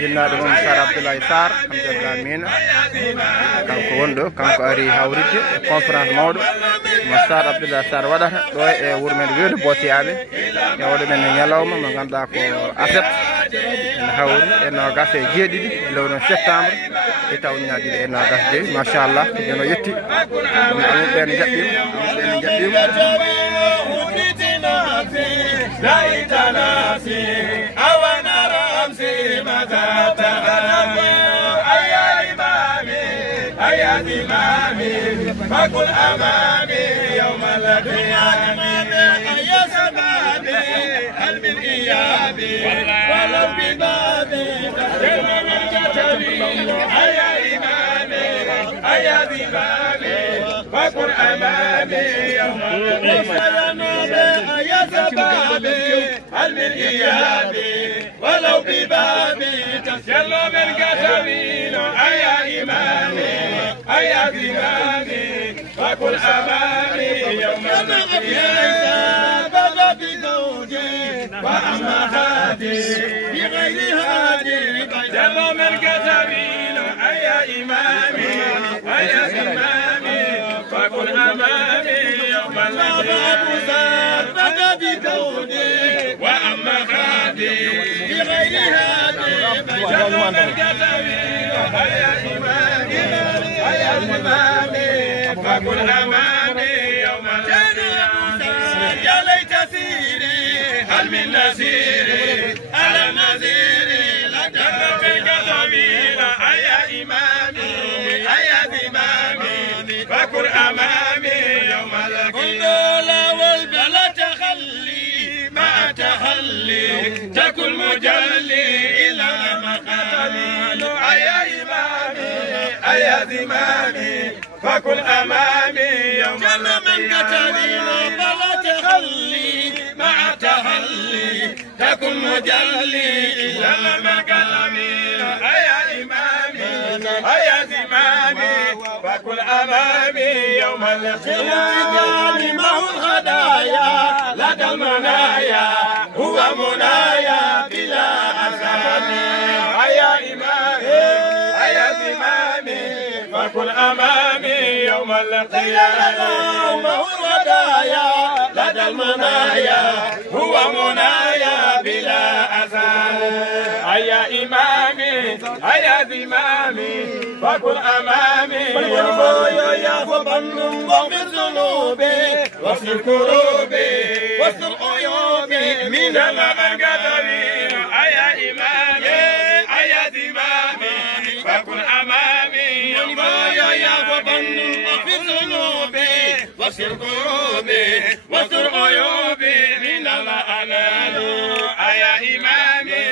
jinnaɗo mum Sar Abdoulaye Sarr hamdulillah min kanko wonɗo kanko ari hawridde e conférence mawɗo mo Sar Abdoulaye Sarr waɗata ɗo e wuuro men weedu Bossiyaɓe e waɗo men ñalawma mo ganduɗa ko aset ene hawri e nogas e jeeɗiɗi lewru septembre e tawñaɗiɗi e nogas joyi machallah jono yetti amuɓe ne jaɓɓima amuɓe ne jaɓɓima فكن أمامي يوم القيامة يا سبابي هل من إيابي ولو ببابي تحرم من كتبي أيا إمامي أيا ذبابي فكن أمامي يوم القيامة يا سبابي هل من إيابي ولو ببابي تحرم من كتبي أيا إمامي أيا ذبابي فكن أمامي يوم القيامة بغى بزوجي وأما هادي بغير هادي جل من كتبين أيا إمامي أيا إمامي فكن أمامي يوم القيامة بغى بزوجي وأما هادي بغير هادي جل من كتبين أيا إمامي أيا إمامي فكن أمامي يوم القيامة يا ليت سيري هل من نسيري على نذيري لجنة الكذبين أيا إمامي أيا ذمامي فكن أمامي يوم القيامة والبلا تخلي ما تخلي تكن مجلي إلى مقامي أيا إمامي أيا ذمامي فكن أمامي يوم من قتلي بلا تخلي مع تخلي تكن مجلي إلى مقامي أيا إمامي أيا زمامي فكن أمامي يوم القيامة ما هو الهدايا لدى المنايا هو منايا بلا أسامي أيا إمامي أيا زمامي فكن أمامي يوم القيامة هو الودايا لدى المنايا هو منايا بلا أذان أيا إمامي أيا ذمامي فكن أمامي يا فبن واغفر ذنوبي واغفر كروبي واستر عيوبي من القدرين أيا إمامي أيا ذمامي فكن أمامي يا فبن واغفر ذنوبي واغفر كروبي واستر عيوبي من الأنام أيا إمامي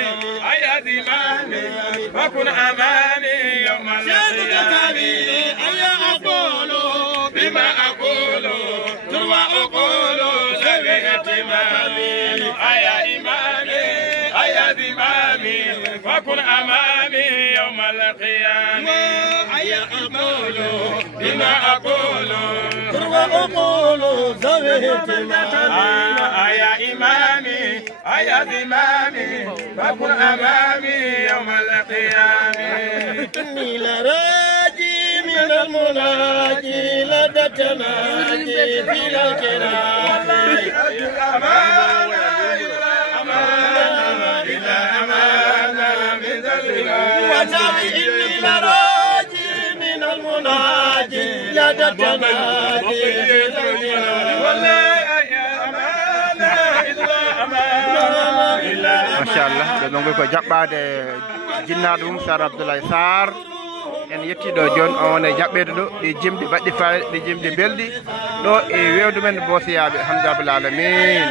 أيا ذمامي فكن أمامي يوم القيامة أيا أقول بما أقول تروى أقول ذوي اهتمامي أيا إمامي أيا ذمامي فكن أمامي يوم القيامة أيا أقول بما أقول تروى أقول ذوي اهتمامي أيا إمامي أيا ذمامي فكن أمامي يوم القيامة إني لراجي من المناجي لدى التناجي في الكرام أمانة إلى أمانة من وتابي إني لراجي من المناجي لدى التناجي machallah ɓe ɗon ko jaɓɓade jinnaɗo mum Sar Abdoulaye Sarr en yettiɗo joni on wone jaɓɓede ɗo ɗi jimɗi baɗɗi fayida ɗi jimɗi belɗi ɗo e wewdu men Bossiyaɓe hamdulillah alamin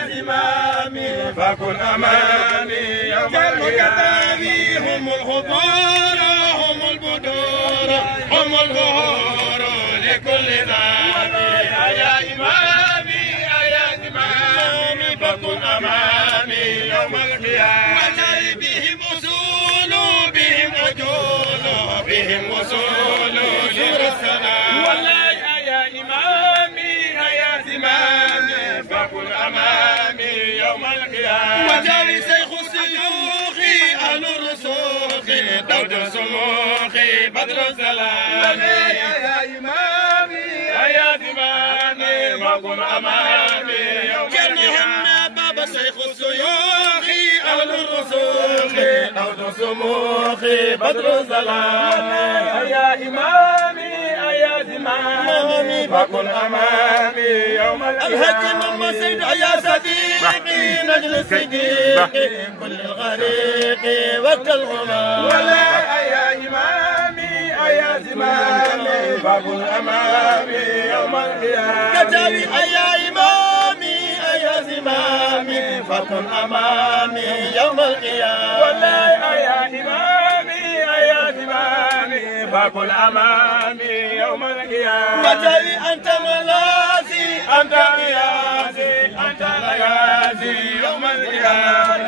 فكن أمامي يوم القيامة هم الخطور هم البدور هم الظهور لكل ذاتي يا إمامي يا إمامي فكن أمامي يوم القيامة بهم أصول بهم أجول بهم وصول نور السلام والله يا إمامي يا زمامي فكن أمامي يوم القيامة وجاري شيخ السيوف السلام يا إمامي يا إمامي وكن أمامي جنهنا باب شيخ الشيوخ أهل الرسوخ أهل السموخ بدر السلام يا إمامي يا إمامي وكن أمامي يوم الهجم المسجد يا صديقي نجل الصديق كل الغريق وقت الغمام ولا يا إمامي يا إمامي وكن أمامي يوم القيامة كتابي يا إمامي يا إمامي فكن أمامي يوم القيامة ولا يا إمامي يا إمامي فكن أمامي يوم القيامة متى أنت ملاذي أنت غياثي أنت غياثي يوم القيامة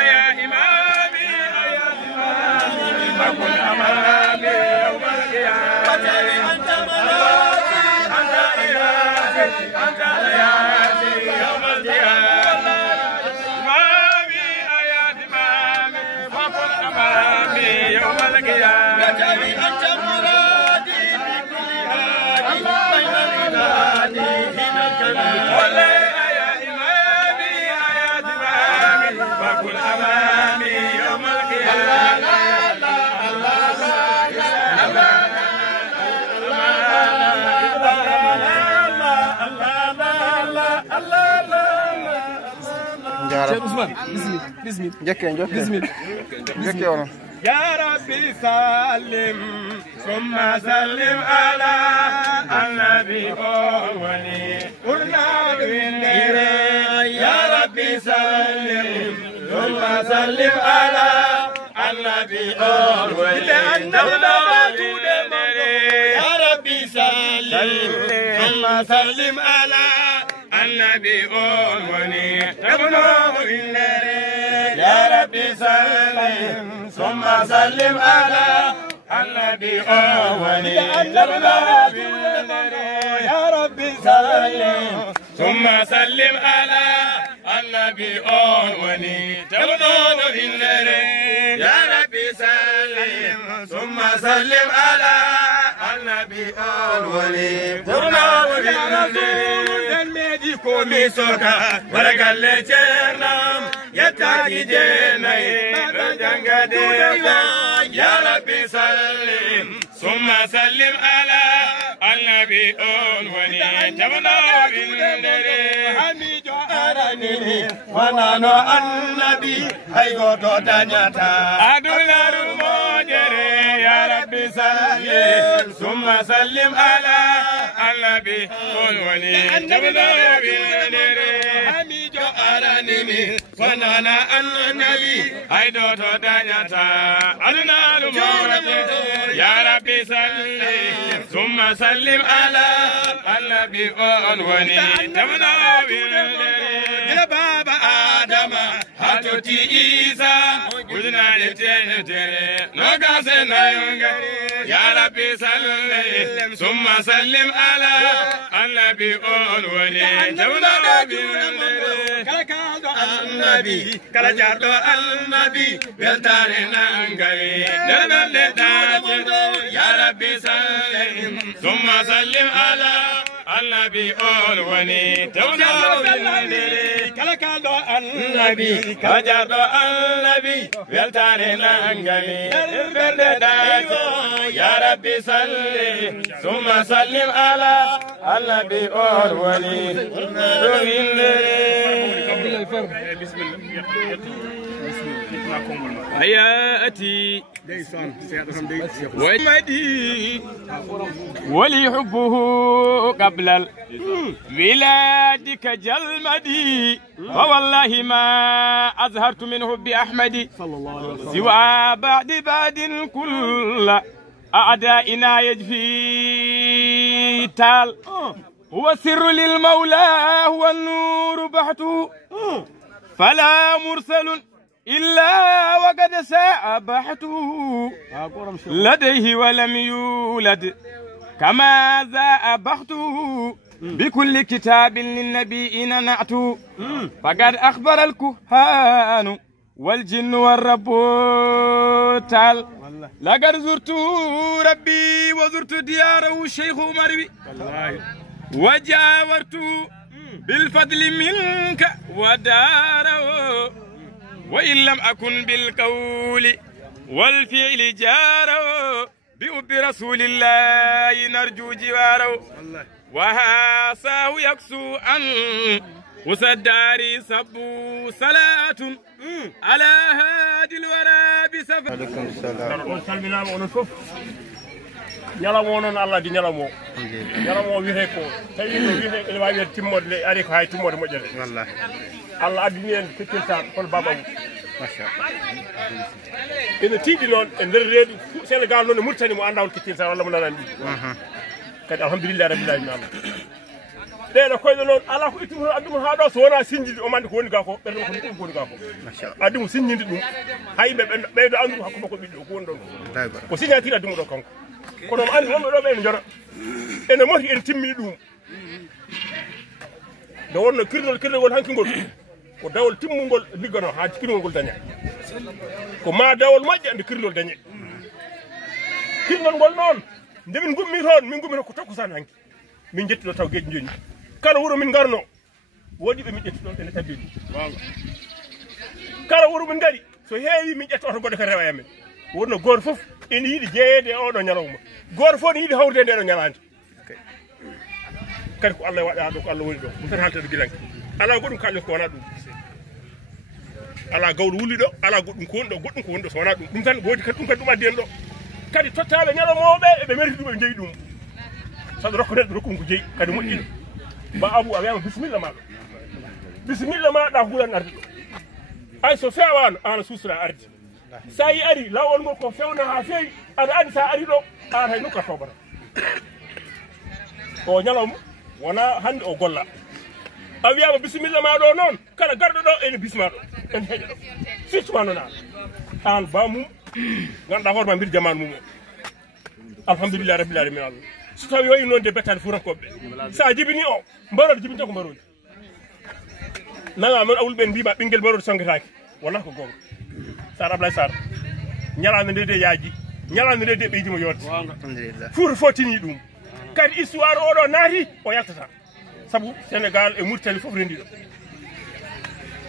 يا إمامي يا إمامي فكن أمامي يوم القيامة متى أنت ملاذي أنت غياثي أنت غياثي يوم القيامة إمامي يا إمامي فكن أمامي يوم القيامة متى أنت مرادي بكل هادي بين العبادي هنا الكلام ولا يا إمامي يا إمامي فكن أمامي يوم القيامة بسم الله يا ربي سلم ثم سلم على النبي أولي قلنا بالنير يا ربي سلم ثم سلم على النبي أولي يا ربي سلم ثم سلم على النبي أولي يا ربي سلم ثم سلم على النبي أولي يا ربي سلم ثم سلم على النبي أولي يا ربي سلم ثم سلم على النبي أولي komi soka waragalle cernam yettaki jenayi jangade ya rabbi sallim summa sallim ala annabi on woni tabna bindere hamijo aranini wanano annabi hay goto dañata adularu mojere ya rabbi sallim summa sallim ala annabi on woni tabna hamijo aranini wanana annabi hay doto dañata adunalu mojere ya rabbi sallim summa sallim ala النبي أنوني تمنا يا بابا آدم هاتوتي إيسا قلنا لتنتري نقاسنا ينقري يا ربي سلم ثم سلم على النبي أنوني تمنا النبي كلا جاردو النبي بلتارنا نقري يا ربي سلم ثم سلم على النبي أولوني تونا كلا كالو النبي كلا جاردو النبي بلتارنا نقري يا ربي سلم ثم سلم على النبي أولوني بسم الله حياتي ومدي ولي حبه قبل الولاد كجلمدي فوالله ما أظهرت من حب أحمد سوى بعد كل أعدائنا يجفي تال هو السر للمولى هو النور بحته فلا مرسل إلا وقد ساء بحته لديه ولم يولد كما ذا بحته بكل كتاب للنبيين نعت فقد أخبر الكهان والجن والرب تعال لقد زرت ربي وزرت دياره الشيخ عمر وجاورت بالفضل منك وداره وإن لم أكن بالقول والفعل جاره بأب رسول الله نرجو جواره وهاساه يكسو أن وسداري سبو صلاة على هادي الورى بسفر. عليكم السلام. سلمنا ونشوف ñalamo non Allah di ñalamo ñalamo wiite ko tawi no wiite ene wawi timmode ari ko hay timmode moƴƴere wallahi Allah addini en kettirta hol babam masha ene tiiɗi noon e nder reedu Sénégal noon e Mauritanie mo anda hol kettirta walla mo nanandi kadi alhamdulillah rabbil alamin ɗeɗo koyɗo noon ala ko ittumo adduma ha ɗo so wona sinjidi o mande ko woni ga ko ɓerɗo ko ɗum ko woni ga ko addimo signinde ɗum ha yimɓe ɓeydo anduɗum hakkude makko ɓiɗɗo ko woni ɗon ko signature addimo ɗo kanko kono mo andi wonɓe ɗo ɓe ene jora ene moti en timmini ɗum nde wonno kirnol hanki ngol ko dawol timmugol liggano ha kirnol ngol daña ko ma dawol moƴƴe ande kirnol dañe kirnol ngol noon nde min gummi toon min gummi ko takkusan hanki min jettiɗo taw gueƴi joni kala wuuro min garno woɗi ɓe min ƴettiɗo ene tabbi ɗum kala wuuro min gari so heewi min ƴetta oto goɗɗo kadi rewa yamen wonno goto foof ene yiiɗi jeeyede e oɗo ñalawma goto fof ne yiiɗi hawrde ndeɗo ñalande kadi ko Allah waɗa ɗo ko Allah woni ɗo ɗum tan haltede guilanke ala goɗɗum kalɗen ko wona ɗum ala gawlo wulli ɗo ala goɗɗum ko woni ɗo goɗɗum ko woni ɗo so wona ɗum tan woodi kadi ɗum kadi ɗum addi en ɗo kadi tottaɓe ñalamoɓe eɓe meriti ɗum ɓe jeeyi ɗum saɗa rokko neɗɗo rokkum ko jeeyi kadi moƴƴino ba abou a wiyama bisimilla maɗo bisimilla maɗa huuran arde ɗo ay so fewano an suusra arde sa yi ari lawol ngol ko fewna ha feewi aɗa andi sa ari ɗo an hay nokka tobata o ñalawma wona hande o golla a wiyama bisimilla ma ɗo noon kala garɗo ɗo ene bisma ɗo ene heeƴa ɗo surtout noon an bamum ganduɗa hoorema mbir jamanu mum o alhamdulillah rabbil alamin Allah so tawi wayi noon de bettade furankoɓe sa jibini o mbarode jibinta ko mbarode naga noon awul ɓen mbima ɓinguel mbarode songgetaki walla ko gonga Sar Ablaye Sarr ñalande nde de yaaji ñalande nde de ɓeydimo yodde fuuta fof tini ɗum kadi histoire oɗo naati o yaltata saabu Sénégal e Mauritanie fof rendiɗo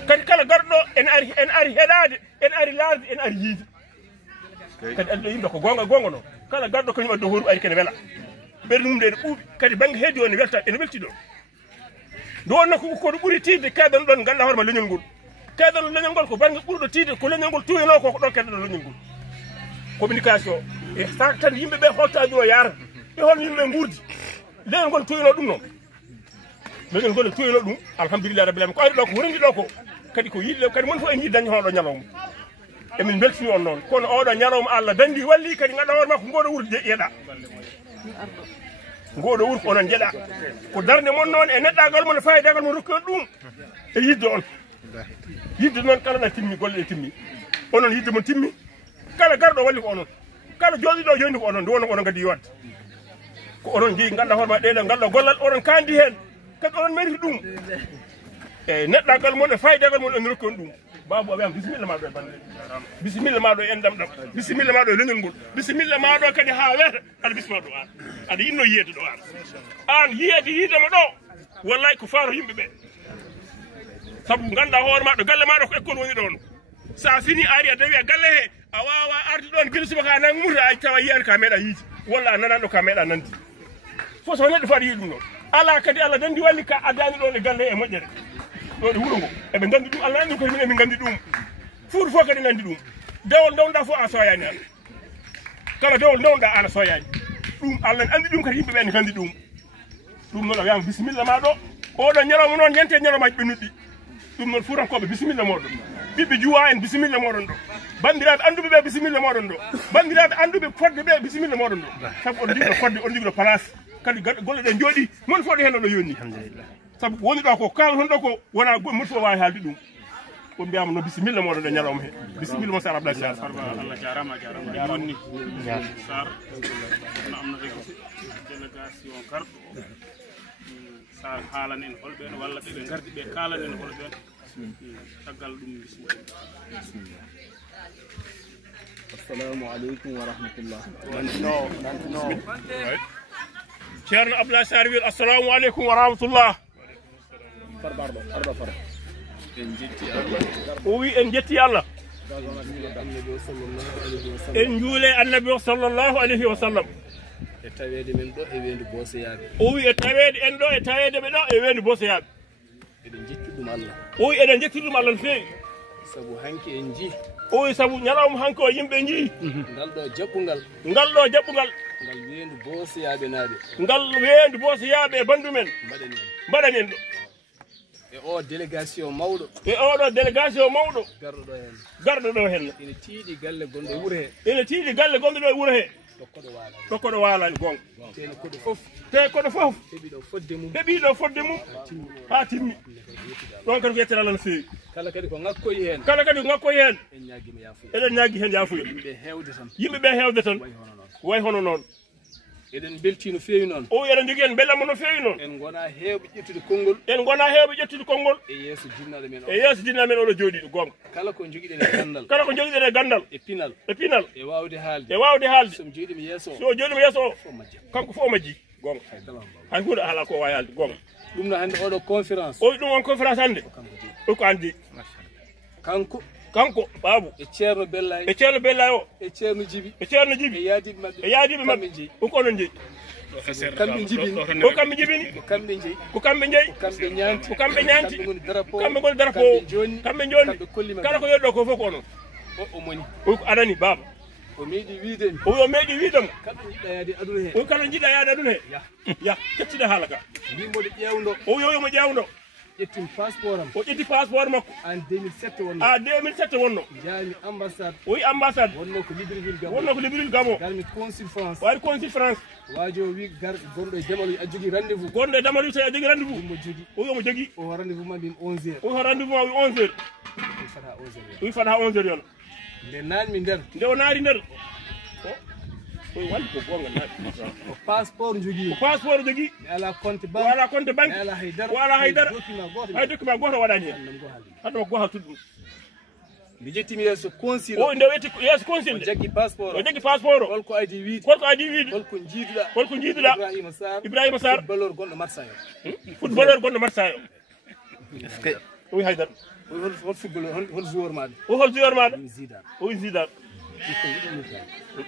kadi kala garɗo ene ari heɗade ene ari laarde ene ari yiide kadi andi ɗo yimɓe ko gonga noon kala garɗo kañum addo horu ari kene weela ɓerde mum nde ene ɓuuɓi kadi banggue heddi o ne welta ene welti ɗo nde wonno koɗo ɓuuri tidde keɗon ɗon ganduɗa hoorema leñol ngol keɗon leñol ngol ko banggue ɓurɗo tidde ko leñol ngol tuweno ko ɗon keɗoɗo leñol ngol communication e sa tan yimɓeɓe holtaji o yarata e hol yimɓe guurdi leñol ngol tuweno ɗum noon leñol ngol tuweno ɗum alhamdulillah rabbil alamin ko ari ɗo ko rendi ɗo ko kadi ko yiɗɗo kadi mon fof en yiɗi dañde hoɗo ñalawma emin beltini on noon kono oɗo ñalawma Allah dandi walli kadi ganduɗa hoore makko ngoɗo wuuro jeeɗa ngoɗo wuuro ko onon jeeɗa ko darde mon noon e neɗɗagal mon e fayidagal mon rokki on ɗum e yidde on yidde noon kala na timmi golle ɗe timmi onon yidde mon timmi kala garɗo walli ko onon kala jooɗiɗo joyni ko onon nde wonno ko onon gaddi yodde ko onon jeeyi ganduɗa hoore ma ɗeɗo ngalɗo gollal onon kandi hen kadi onon mariti ɗum e neɗɗagal mon e fayidagal mon en rokki on ɗum babou a wiyama bisimilla ma ɗo e bande bisimilla ma ɗo e endam ɗam bisimilla ma ɗo e leñol ngol bisimilla ma ɗo kadi ha weeta aɗa bisma ɗo an aɗa yinno yiyede ɗo an yiidema ɗo wallay ko faaro yimɓeɓe saabu ganduɗa hoore maɗo galle maɗo ko école woni ɗon sa fini ari a dawi a galle he a wawa arde ɗon guila subaka nangmuta a tawa yiyani ka meeɗa yiide walla a nananɗo ka meeɗa nandi fo so neɗɗo fo aɗa yiiɗi ɗum ɗon ala kadi Allah dandi walli ka addani ɗon e galle e moƴƴere ɗo ɗe wuuro ngo eɓe gandi ɗum Allah andi koye min emin gandi ɗum fuuto fof kadi gandi ɗum dewol dewnoɗa fof a soyani an kala dewol dewnoɗa an a soyani ɗum Allah andi ɗum kadi yimɓeɓe ne gandi ɗum noon a wiyama bisimilla ma ɗo oɗo ñalawma noon yente ñalawmaji ɓennuɗɗi ɗum noon fuurankoɓe bisimilla moɗon ɓiɓɓe juwa en bisimilla moɗon ɗo bandiraɓe anduɓe ɓe bisimilla moɗon ɗo bandiraɓe anduɓe fodde ɓe bisimilla moɗon ɗo saabu on jigɗo fodde on jigɗo place kadi golle ɗe jooɗi mon foof ɗe hen ɗo yonni saabu woni ɗo ko kala ton ɗo ko wona mon fof wawi haalde ɗum on mbiyama no bisimilla moɗon ɗo ñalawma he bisimilla mo Sar Ablaye Sarr Allah jarama jonni Sar no amnata délégation garɗo Sar haalan en holɓen walla ɓeɓe gardi ɓe kalan en holɓen taggal ɗum bismillah. Assalamu alaikum wa rahmatullah. Ceerno Abdoulaye Sarr wi assalamu aleykum wa rahmatullah. O wi en jetti Allah. En juule annabi o sallllahu alayhi wa sallam. E tawede men ɗo e wendu boseyaɓe. O wi e tawede en ɗo e tawede ɓe ɗo e wendu boseyaɓe. Eɗen jetti ɗum Allah. O wi eɗen jetti ɗum Allah no feewi. Sabu hanki en jii. O wi sabu ñalawma hanki o yimɓe jii. Ngal ɗo jaɓɓungal. Ngal ɗo jaɓɓungal. Ngal wendu boseyaɓe naaɓe. Ngal wendu boseyaɓe e bandu men. Mbaɗani en ɗo. E o délégation mawɗo. E oɗo délégation mawɗo. Garɗo ɗo hen. Garɗo ɗo hen. Ene tiiɗi galle gonɗo e wuuro he. Ene tiiɗi galle gonɗo ɗo e wuuro he. Tokkoɗo waalani gonga. Teno koɗo fof. Te koɗo fof. Heɓiɗo fodde mum. Heɓiɗo fodde mum. Ha timmi. ɗon kadi ko yettere Allah no feewi. Kala kadi ko ngakkoyi hen. Kala kadi ko ngakkoyi hen. En ñaguima yafuya. Eɗen ñaagui hen yafuya. Yimɓe hewde tan. Yimɓeɓe hewde tan. Way hono noon. Eɗen belti no feewi noon. O eɗen jogui en bellammo no feewi noon. En gona hewɓe ƴettude konngol. En gona hewɓe ƴettude konngol. E yeeso jinnaɗo men o. E yeeso jinnaɗo men oɗo jooɗiɗo gonga. Kala ko joguiɗen e gandal. Kala ko joguiɗen e gandal. E pinal. E pinal. E wawde haalde. E wawde haalde. Somi jooɗimi yeeso. So jooɗimi yeeso o. Fof majja. Kanko fof majji gonga. Hay hunde ala ko wawi haalde gonga. ɗum no hannde oɗo conférence. O ɗum on conférence hannde. O ko andi. Kanko Babou. E ceerno Bellay. E ceerno Bellay o. E ceerno Djibi. E ceerno Djibi. E yaadiɓe maɓɓe. E yaadiɓe maɓɓe. O ko onon jeeyi. Kamɓe jibini. O kamɓe jibini. Ko kamɓe jeeyi. Ko kamɓe jeeyi. Ko kamɓe ñaanti. Ko kamɓe ñaanti. Kamɓe goni drapeau. Kamɓe goni drapeau. Kamɓe joni. Kamɓe joni. Kamɓe kollima. Kala ko yeɗɗo ko fof ko onon. O moni. O ko adani Baba. O meeɗi wiidemi. O meeɗi wiidemo. Kala jiɗɗa yaade aduna he. O kala jiɗɗa yaade aduna he. Ya kettide haala ka. Mbimoɗo ƴewdo. O yoyomo ƴewdo. ƴettin passeport am. O ƴetti passeport makko. En 2007 wonno. En 2007 wonno. Jaami ambassade. O yi ambassade. Wonno ko Libreville Gabon. Wonno ko Libreville Gabon. Garmi consul France. Waɗi consul France. Waajo wi gonɗo e Damalu a jogui rendez-vous. Gonɗo e Damalu tawi a jogui rendez-vous. Omo jogui. O wi omo jogui. O rendez-vous ma mbin 11h. O rendez-vous ma wi 11h. O fata 11h. O wi fata 11h yon. Nde naatmi nder. Nde o naari nder. O wandi ko gonga naati. O passeport jogui. O passeport jogui. Mi ala compte banque. Wala compte banque. Mi ala haydara. Wala haydara. Document goto. Hay document goto waɗani hen. Hande ko goha tudɗum. Mi jettimi yeeso consul. O nde wetti yeeso consul. O jaggi passeport. O jaggi passeport. Holko adi wiide. Holko adi wiide. Holko jiiduɗa. Holko jiiduɗa. Ibrahima Sarr. Ibrahima Sarr. Footballeur gonɗo Marseille. Footballeur gonɗo Marseille. Est-ce que o wi haydara. Hol footballeur hol joueur maɗa. O hol joueur maɗa. Zidane. O wi Zidane.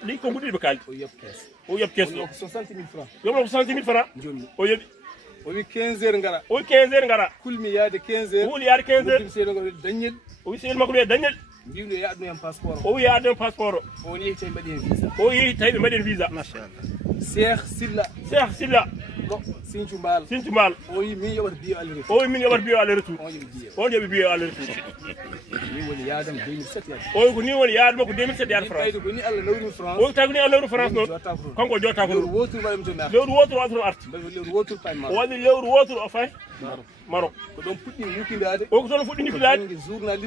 Ɗi ko guɗɗiɓe kaldi. O yoɓ kees. O yoɓ kees ɗo. 60 000 francs. Yoɓno ko 60 000 francs. Jommi. O yoɓi. O wi 15h ngara. O wi 15h ngara. Kulmi yaade 15h. O wuli yaade 15h. Seeɗo ngo dañel. O wi seeɗo makko wiye dañel. Mbimɗo yaadno hen passeport. O wi yaadno hen passeport o. On yehi tawi mbaɗi hen visa. O yehi tawi ɓe mbaɗi hen visa. machallah. Cheikh Silla. Cheikh Silla. ɗo Sinthiou Mbal. Sinthiou Mbal. O wi min yoɓata billet aller retour. O wi min yoɓata billet aller retour. On yoɓi billet. On yoɓi billet aller retour. Ni woni yaadam 2007 yaade. O wi ko ni woni yaade makko 2007 yaade France. Ko ni Allah lawri France. O wi tawi ko ni Allah lawri France noon. Kanko jotta ko. Lewru wotoru waɗimi to mi arti. Lewru wotoru waɗi to arti. Lewru wotoru pay Maroc. O waɗi lewru wotoru o fay Maroc. Ko ɗon puɗɗi yuppidade. O ko toon fuɗɗi yuppidade.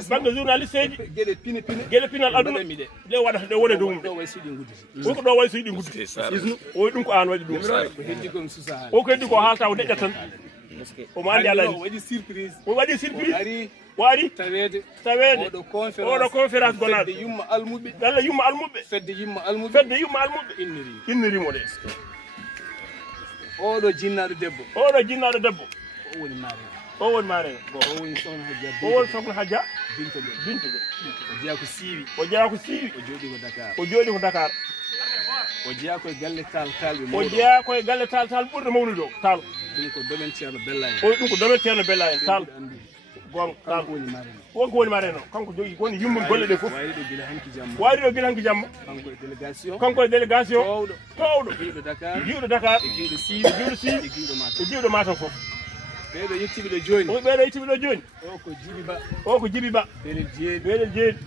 Banggue journaliste eji. Gueɗe pine pine. Gueɗe pinal aduna. Ɗe waɗata ɗe wone dow mum. Ɗo way suuɗi gudditi. O ko ɗo way so yiɗi gudditi. Isnu. O wi ɗum ko an waɗi ɗum. Ko heddi ko mi susa haali. O ko heddi ko haalta o deƴƴat tan. Omo andi Allah o waɗi surprise. O waɗi surprise. Ari waɗi tawede oɗo conférence gonaɗo fedde yumma almuɓe. Allah yumma almuɓe. Fedde yumma almuɓe. Fedde yumma almuɓe. Innirimo de. Oɗo jinnaɗo debbo. Oɗo jinnaɗo debbo. O woni maare. O woni maare. O woni sohna Hadja. O woni sohna Hadja. Binta de. Binta de. O jeeya ko siiwi. O jeeya ko siiwi. O jooɗi ko Dakar. O jooɗi ko Dakar. O jeeya koye galle talɓe mawɗo. O jeeya koye galle tal ɓurɗo mawnude o tal. Ɗum ko domaine Ceerno Bella en. O ɗum ko domaine Ceerno Bella en tal. Gon tal. Kanko woni maare. Wonko woni maare noon. Kanko jogi woni yummol golle ɗe fof. Wayri ɗo gila hanki jamma. Wayri ɗo gila hanki jamma. Kanko e délégation. Kanko e délégation. Towɗo. Jiiɗo Dakar. Jiiɗo Dakar. E jiiɗo Siiwi. Jiiɗo Siiwi. E jiiɗo Matam. E jiiɗo Matam fof. Ɓeeɗo yettiɓe ɗo jooni. O ɓeeɗo yettiɓe ɗo jooni. O ko Djibi Ba. O ko Djibi Ba. Belel Jeeɗi. Belel Jeeɗi.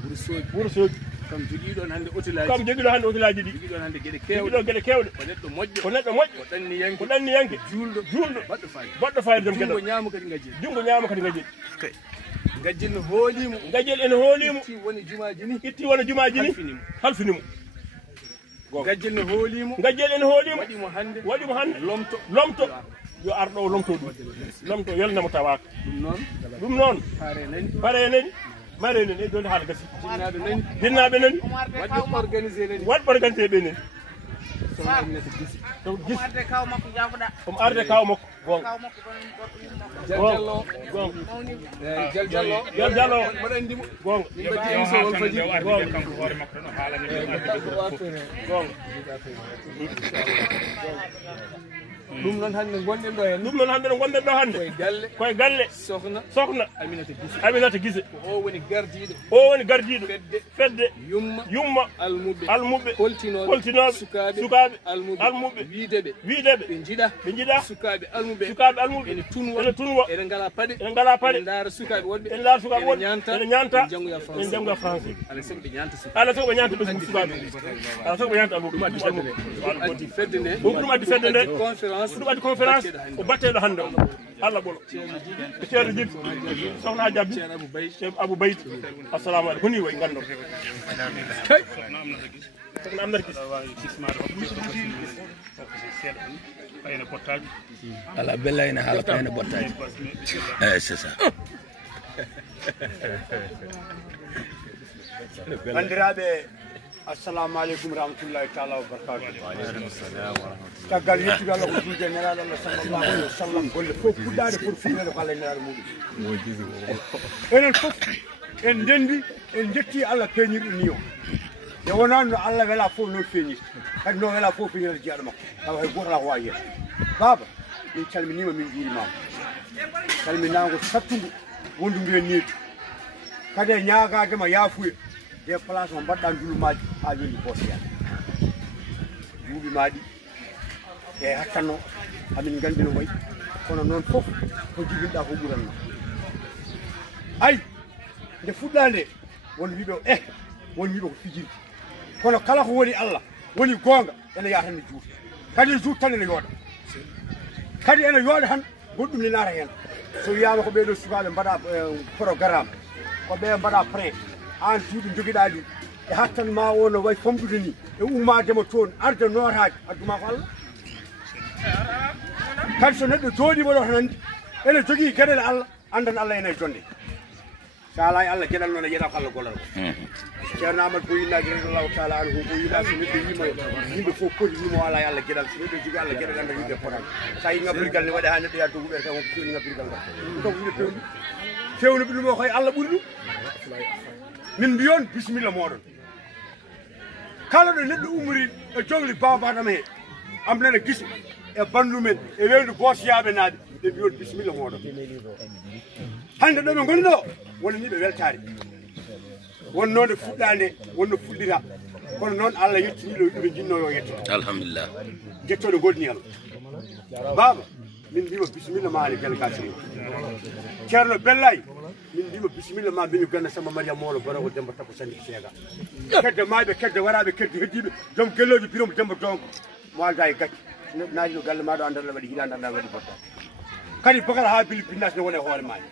Wuro Soodi. Kam jogii ɗon hannde hôtelaaji. Kam jogii ɗon hannde hôtelaaji ɗi. Jogii ɗon hannde geɗe Jogii keewɗe. ɗon geɗe keewɗe. Ko neɗɗo moƴƴo. Ko neɗɗo moƴƴo. Ko ɗanni yanke. Ko ɗanni yanke. Juulɗo. Juulɗo. Baɗɗo fayda. Baɗɗo fayda dem Junngo geɗal. ñaamo kadi ngajjel. Junngo ñaamo kadi ngajjel. Ngajjel no hooliimo. Ngajjel ene hooliimo. Itti woni jumaaji ni. Itti wona jumaaji ni. Halfinimo. Halfinimo. Ngajjel no hooliimo. Ngajjel ene hooliimo. Waɗimo hannde. Waɗimo hannde. Lomto. Lomto. yo arɗo o lomto ɗum lomto yalnamo tawaka ɗum noon pare nani mare nani e donde haala gasi jinnaɓe nani waɗ organisé ɓe nani omo arde kaw makko gonga jallo ɗum noon hannde gonɗen ɗo hen ɗum noon hannde no gonɗen ɗo hannde koye galle sohna Aminata Guissé o woni gardiɗo fedde yumma almuɓe koltinoɓe sukaɓe almuɓe wiideɓe ɓe jiiɗa sukaɓe almuɓe ene tunwa ene ngala paɗe ene ndaara sukaɓe woɗɓe ene ñanta ene janggoya français ala sago ɓe ñanta ɓesgu sukaɓe ala sago ɓe ñanta almuɓe ɗum addi fedde nde ɗum addi conférence o batteɗo hannde o Allah ɓolo e ceerno Djiby sohna Adjabi ceerno Abou Bayt assalamu aleykum ni way gando sohna Aminata Guissé ala bella ene haala payne bottaji eh c'est ça bandiraɓe assalamu aleykum rahmatullahi taala wa barakatuh caggal yettude Allah ko julde nelaɗo Allah sallallahu alaihi wa sallam golle fof fuɗɗade pour finede ko Allah nelaɗo muɗum enen fof en ndendi en jetti Allah peñirɗo ni o nde wonani no Allah wela fof noon feñirta kadi no wela fof feñirta jeeyaɗo makko tawa hay goto ala ko wawi yen baba min calminima min juurimama calminago sattugu wondu en needi kadi e ñagadema yaafuye des places mo mbaɗɗa ndulumaji ha wendi bosiyal duuɓi maɗi e hattanno hamin gandi no wayi kono noon fof ko jibinɗa ko ɓuranno ay nde fuɗɗa nde won wiɗo won wiɗo ko fijirde kono kala ko woni Allah woni gonga ene yaha tan ne juuta kadi e juuta tan ene yooɗa kadi ene yooɗa tan goɗɗum ne naata hen so wiyama ko ɓeɗo sukaɓe mbaɗa programme ko ɓe mbaɗa pré an juuɗe joguiɗa ɗi e hattan ma o no way famɗude ni e ummadema toon arde notaji adduma ko Allah kadi so neɗɗo jooɗima ɗo tan andi ene jogui gueɗele Allah andan Allah ene jonde so ala e Allah gueɗal noon e yeeɗa ko Allah gollal ko ceerno Amadou Boyinaji radiyallahu taala anhu o yiiɗa so neɗɗo yima yimɓe fof poti wimo ala e Allah gueɗal so neɗɗo jogui Allah gueɗal anda yimɓe potani sa yi ngabbirgal ne waɗa ha neɗɗo yaa doguɓere tan wonko feewni ngabbirgal ngal ɗum kam wiide pewni fewnuɓe ɗum o koye Allah ɓuuri ɗum min mbiyon bisimilla moɗon kala ɗo neɗɗo umri e jogli babadam he Aminata Guissé e bandumen e weyndu bosiyaɓe naaɓe ɓe mbiyon bisimilla moɗon hande ɗo ɓe goni ɗo wona ni ɓe weltare wonnode fuɗɗande wonno fuɗɗira kono noon Allah yettiniɗo ɗuɓe jinno yo yetto alhamdulillah jettoɗo goɗni Allah baba min mbima bisimilla ma ale délégation ceerno Bellaye min mbima bisimilla ma mbiñu ganna Samba Mariame Molo Borogo Demba Tako Sandi Seega kedde maɓe kedde waraɓe kedde heddiɓe joom gellojo birom Demba Donko mo alda e gacce so neɗɗo naati ɗo galle maɗo anda aɗa waɗi hiɗande anda waɗi botta kadi bakala ha bili pinnas ne wone hoore maɗa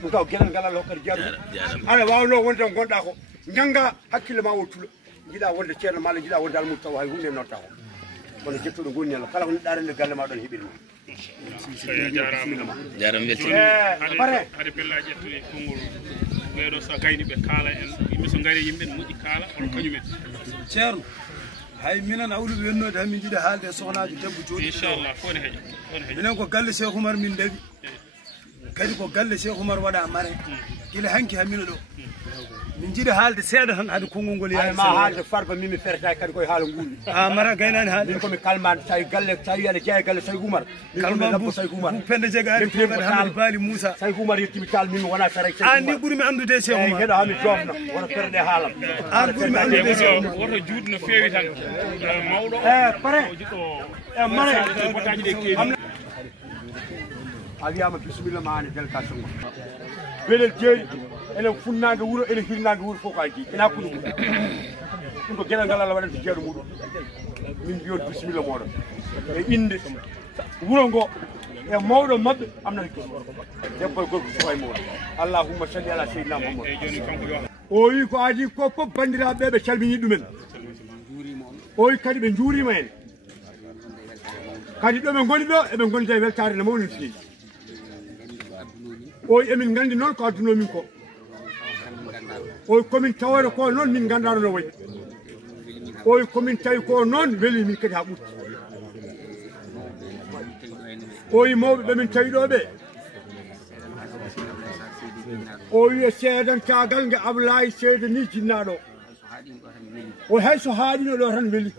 ɗum taw gueɗal ngal Allah hokkata jaaɗum aɗa wawno wonde gonɗa ko jangga hakkille ma o tuula jiiɗa wonde ceerno ma Allah jiiɗa wonde almudo taw hay hunde notta ko kono jettoɗo gonni Allah kala ko neɗɗo arande galle ma ɗon heeɓirma jaram wetti hade pellaji ƴettude konngol ɓeɗo so gayni ɓe kaala en yimɓe so gari yimɓe ne moƴƴi kaala hono kañumen ceerno hay minen awluɓe wennode hamin jiiɗi haalde sohnaji debbo jooɗi inchallah fone heeƴa minen ko galle Cheikh Oumar min dawi kadi ko galle Cheikh Oumar waɗa mare gila hanki hamina ɗo min jiiɗi haalde seeɗa tan haade konngol ngol yaade ma haalde farba mimi ferta kadi koye haala nguuli mara gaynani haalde min komi kalmade tawi galle tawi aɗa jeeya galle Saykou Oumar kalma Saykou Oumar pende jeegari fof kadi Hamadi Baali Moussa Saykou Oumar yettimi tal min wona sara an ni ɓuurimi andude Cheikh Oumar gueɗo hami jofna wona perɗe haalam an ɓuurimi andude Cheikh Oumar woto juuɗe no feewi tan mawɗo pare jiɗɗo mare botaji ɗe keewi a wiyama bisimilla ma ane délégation ngo beelel jeeyi enen funnague wuuro enen hirnague wuuro fof ko a jii ina kuɗo ɗum ko gueɗal ngal Allah waɗanta jeeɗo muɗum min mbiyon bisimilla moɗon e inde wuuro ngo e mawɗo mabɓe Aminata Guissé debbo e gorko fof e moɗon allahumma salli ala seydina Muhammad o wi ko adi ko fof bandiraɓe ɓe calmini ɗumen o wi kadi ɓe juurima en kadi ɗo ɓe ngoni ɗo eɓe gonde e weltare no mawni feewi oy emin gandi noon ko addunomin ko oy komin tawore ko noon min gandano no wayi oy komin tawi ko noon weeli min kadi ha ɓurti oyi mawɓe ɓemin tawi ɗo ɓe o wiye seedantagal nge Ablaye Seydi ni jinnaɗo o hayso haaɗino ɗo tan weeli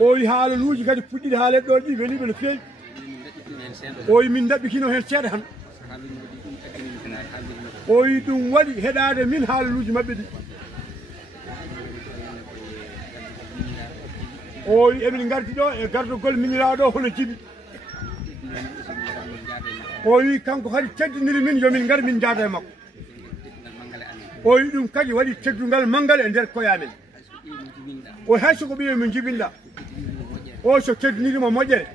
o wi haalaluji kadi puɗɗiɗe haalet ɗo ɗi weliɓe no feewi o wi min daɓɓitino hen seeɗa tan o wi ɗum waɗi heɗade min haalaluji mabɓe ɗi o wi emin gardi ɗo e gardogol miñiraɗo hono jiɓi o wi kanko kadi teddiniri min yomin gar min jaada e makko o wi ɗum kadi waɗi teddugal manggal e nder koyamen o hayso ko ɓiye min jibinɗa o so teddinirimo moƴƴere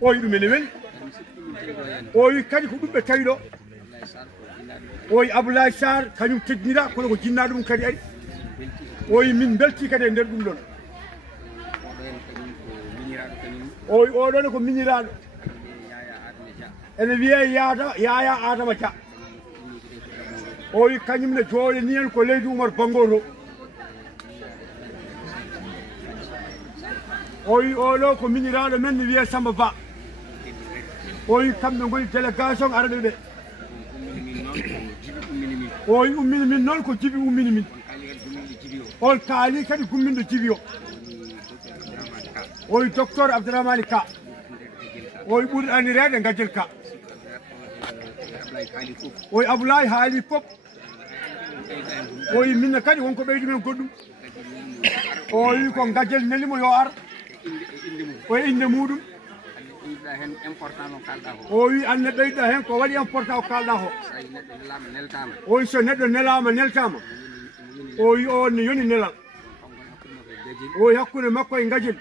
o wi ɗum ene weli o wi kadi ko ɗum ɓe tawi ɗo o wi Abdoulaye Sarr kañum teddinira kono ko jinna ɗum kadi ari o wi min belti kadi e nder ɗum ɗon o wi oɗone ko miñiraɗo ene wiye Yaya Adama Dia o wi kañum ne jooɗani en ko leydi Oumar Bango to o wi oɗo ko miñiraɗo men ne wiye Samba Ba o wi kamɓe goni délégation araɓe ɓe o wi ummini min noon ko jibi ummini min on kaali kadi gumminɗo jibi o o wi docteur Abdourahmane Ka o wi ɓuri andirede Gadiel Ka o wi Abdoulaye haali fof o wi minne kadi wonko ɓeydi men goɗɗum o wi ko Gadiel nelimo yo ar o inde muɗum o wi anne ɓeyɗa hen ko waɗi important ko kalɗa ko o wi so neɗɗo nelama neltama o wi on ne yoni nelal o wi hakkude makko e Gadiel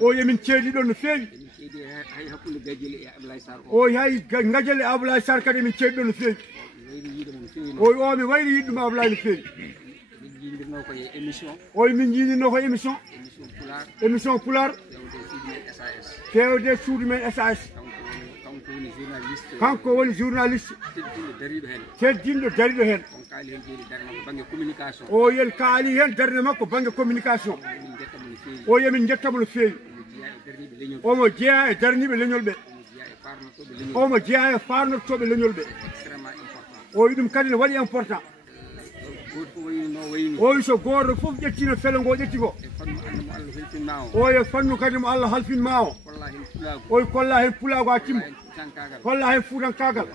o wi emin ceedi ɗon no feewi o wi hay Gadiel e Abdoulaye Sarr kadi emin ceedi ɗon no feewi o wi o mi wayri yiɗɗum Abdoulaye no feewi o wi min jiiɗinno ko émission Pular fewde suudu men SAS kanko woni journaliste teddinɗo dariɗo hen o yen kaali hen darde makko banggue communication o yemin jettamo no feewi omo jeeya e darniɓe leñol ɓe omo jeeya e farnottoɓe leñol ɓe o wi ɗum kadi ne waɗi important o wi so goto foof ƴettino fele ngo ƴetti ko o ye fannu kadi mo Allah halfinma o o wi kolla hen pulago ha timma kolla hen fuutankagal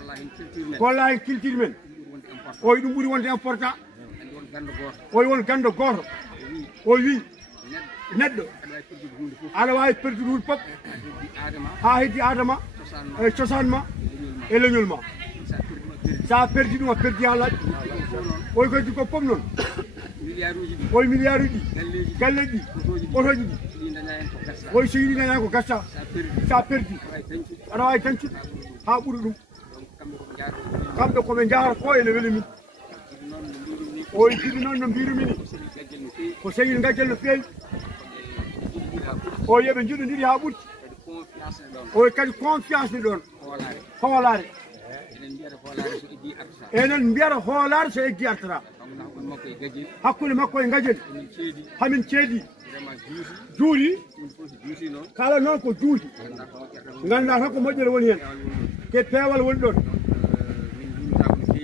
kolla hen culture men o wi ɗum ɓuuri wonde important o wi won gando goto o wi neɗɗo aɗa wawi perdude hunde foof ha heddi adama e cosaan ma e leñol ma sa perdi ɗum a perdi ha laaɓi o wi koye ko fof noon o wi milliard uji galleji ɗi otoji ɗi o wi so yiɗi dañani ko gasta sa perdi aɗa wawi dañcude ha ɓuuri ɗum kamɓe koɓe jahata ko ene weeli min o wi jiɗi noon no mbirumini ko sewi Gadiel no feewi o wi eɓe jiɗodiri ha ɓurti o wi kadi confiance ni ɗon hoolare enen mbiyata hoolare so eggi artata hakkude makko e Gadiel hamin ceedi juuɗi kala noon ko juuti ganda tan ko moƴƴere woni hen ke peewal woni ɗon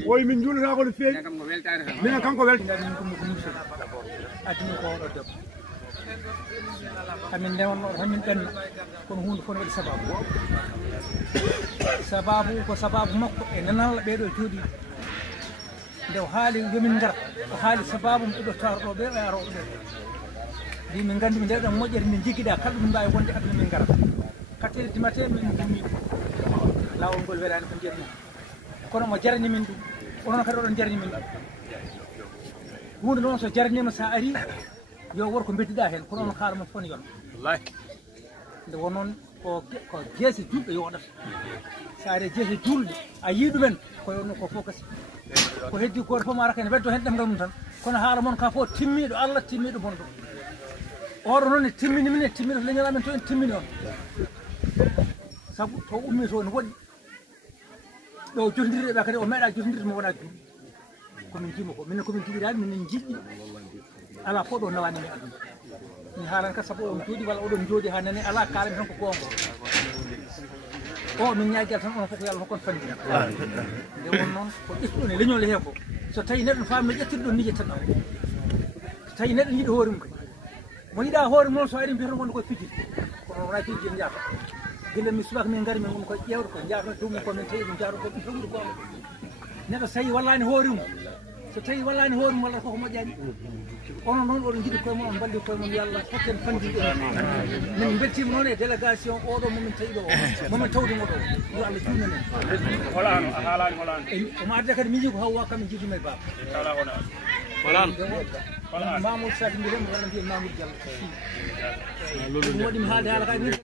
o wi min juulata ko no feewi minen kanko weltare addimi ko oɗo debbo hamin ndewanno hamin ɓenna kono hunde fof ne waɗi sababu ko sababu makko e nanalla ɓeɗo jooɗi nde o haali yomin gara o haali sababu mo ɗiɗo taroɗo ɓe e aroɓe ɓe mbi min gandi mi ndeɗon moƴƴere min jigguiɗa kala ɗum mbawi wonde aduna min gara kattede dimate min dummi lawol ngol welani ko jeerni kono mo jarani min ɗum onon kadi oɗon jarani min ɗum hunde noon so jarnima sa ari yo worko beddiɗa hen kono on haala mo foni yon wallahi nde wonon ko jeese julɗo yoɗata sa ari jeese julɗe a yii ɗumen ko fof kasi ko heddi goto fof ma raka ne weddo hen ɗemgal mum tan kono haala moon ka fof timmiɗo Allah timmiɗo bonɗo oɗo noon timmini min timmino to leñol amen to en timmini on sabu to ummi to ne woɗɗi ɗo jotodireɓe kadi o meeɗa jotodirde mo wona juuɗi komin jimo ko minen komin jogiraɗi minen jiɗɗi ala fof ɗo nawani mi aduna min haalani kadi sabu on jooɗi walla oɗon jooɗi ha nani ala kalami tan ko gonga o min ñagguel tan on fof ko yallah hokkon fandina nde won noon ko ƴettuɗon e leñol he ko so tawi neɗɗo faami no ƴettude ɗon ni ƴettanɗa so tawi neɗɗo yiiɗi hoore mum kadi mo yiɗa hoore mum so ari mbiyata wonde koye fijide kono wona fijide en jahata gila mi subaka min gari min woni koye ƴewde ko jahata dow mum komin tawi ɗum jahata ko ɗum tawɗi gonga neɗɗo so tawi wallani hoore mum so tawi wallani hoore mum walla koko moƴƴani onon noon oɗon jiɗi koye mon on balli koye mon yo Allah hokken fandinde min beltima noon e délégation oɗo momin tawi ɗo o momin tawdugo ɗo yo Allah juutno men holano a haalani holano omo adda kadi miiji ko hawwa kamɓe jiiduma e baba kala holano Mamoudou Sadi mbiyatemo walla mbiyen Mamoudou Diallo ɗum waɗimi haalde haala kay